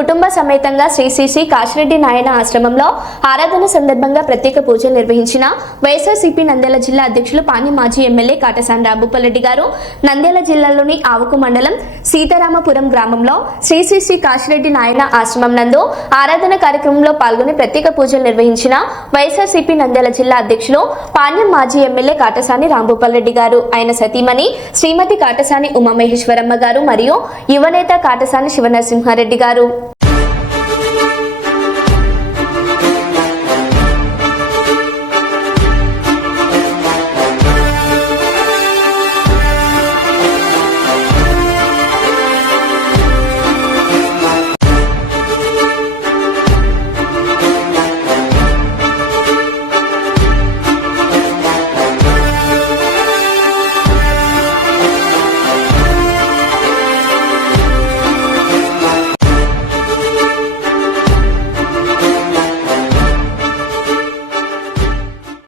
కుటుంబ సమేతంగా శ్రీ కాశిరెడ్డి నాయన ఆశ్రమంలో ఆరాధన సందర్భంగా ప్రత్యేక పూజలు నిర్వహించిన వైఎస్ఆర్సీపీ నంద్యాల జిల్లా అధ్యక్షులు పాణ్యం మాజీ ఎమ్మెల్యే కాటసాని రాంభూపాల్రెడ్డి గారు నంద్యాల జిల్లాలోని ఆవుకు మండలం సీతారామపురం గ్రామంలో శ్రీ కాశిరెడ్డి నాయన ఆశ్రమం నందు ఆరాధన కార్యక్రమంలో పాల్గొని ప్రత్యేక పూజలు నిర్వహించిన వైఎస్ఆర్సీపీ నంద్యాల జిల్లా అధ్యక్షులు పాణ్యం మాజీ ఎమ్మెల్యే కాటసాని రాంభూపాల్రెడ్డి గారు, ఆయన సతీమణి శ్రీమతి కాటసాని ఉమామహేశ్వరమ్మ గారు మరియు యువనేత కాటసాని శివనరసింహారెడ్డి గారు.